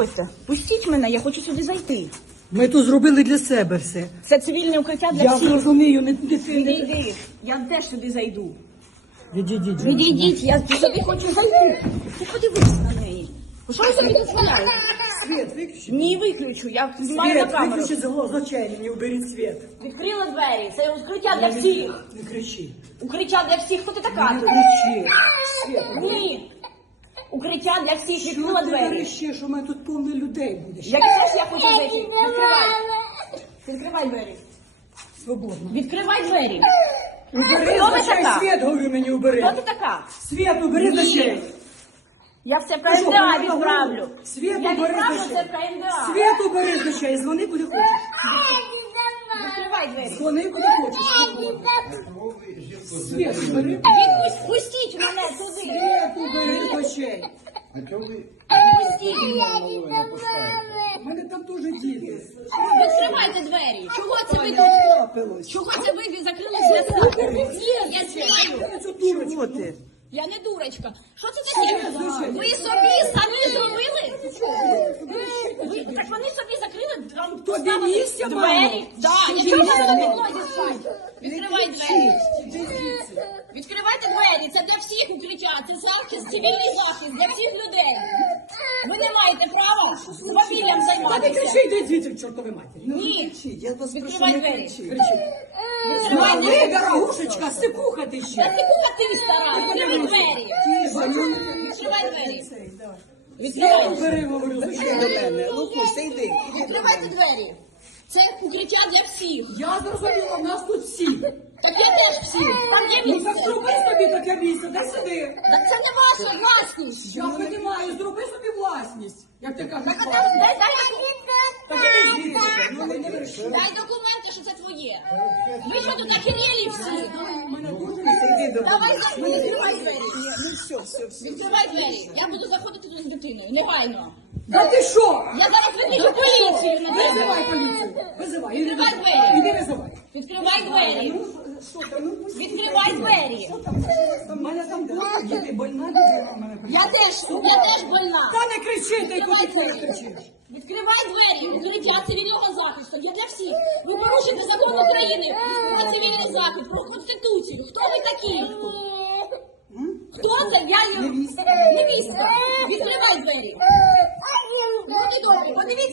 Заходьте. Пустіть мене, я хочу сюди зайти. Ми тут зробили для себе все. Це цивільне укриття для Я всіх. зрозумію, не туди ти не Відійди. Я теж сюди зайду. Відійдіть. Відійдіть, я сюди хочу зайти. Ти подивись на неї. Що ви собі дозволяєте? Світ, виключи. Ні, виключу, я знімаю на Світ, камеру. виключи зло, злочинні, не уберіть світ. Відкрила двері, це укриття для всіх. Не кричи. Укриття для всіх. Хто ти така? Не кричи. Світ, Ні. Укриття для всіх. Відкрила що ти двері. верещиш, що в мене тут повно людей буде. ще? Як теж я хочу зайти. Відкривай. Відкривай двері. Свободно. Відкривай двері. Убери Хто ви з така? світ, говорю мені, убери. Хто ти така? Світ, убери Ні. Я все про Ти що, МДА вона відправлю. Світ, Я убери відправлю з це очей. про МДА. Світ, убери з очей, дзвони куди хочеш. Відкривай двері. Дзвони куди хочеш. Пустіть мене туди. Світ, убери очей. А чого ви не пускаєте? У мене там дуже діти. Відкривайте двері. Чого це ви тут? Чого це ви закрили я знаю. Дурочка. ти? Я не дурочка. Що це таке? Ви собі самі зробили? Ви, так вони собі закрили там Тобі поставили місця мало? двері. Якщо місця ви на підлозі спать. Відкривай двері. Відкривайте двері. Це для всіх укриття. Це захист, цивільний захист для всіх людей. Ви не маєте права свавіллям Та займатися. йди звідси, к чортовій матері. Ну, Ні. я вас Відкривай двері. Відкривай Ви, двері. дорогушечка, сикуха ти ще. ти кука ти стара. Відкривай двері. Тише, ну, Відкривай двері. Відкривай. Світ, говорю, з до мене. Лукуся, йди. Відкривайте двері. Це укриття для всіх. Я зрозуміла, в нас тут всі. Так я теж всі. Там є Ну так зроби собі таке місце, дай сюди. Так це не ваша власність. Я розумію, зроби собі власність. Як ти кажеш, власність. дай, іди звідси, ну не виріши. дай документи, що це твоє. Ви що тут охерели всі? Мене дуже Давай за- відкривай двері. Відкривай двері. Я буду заходити тут з дитиною. Негайно. Да ти що? Я зараз поліцію на. Визивай поліцію. Визивай. Іди Відкривай визивай. двері. Іди визивай. Відкривай двері. Ну, що там, ну, пусть- Відкривай двері. Там мене там двоє діти, больна дитина в мене. Я теж, я теж больна. Та не кричи, ти куди ти кричиш. Відкривай двері, укриття цивільного захисту. Я для всіх. Ви порушите закон України про цивільний захист, про конституцію. Хто ви такі? Хто це? Я Невіста.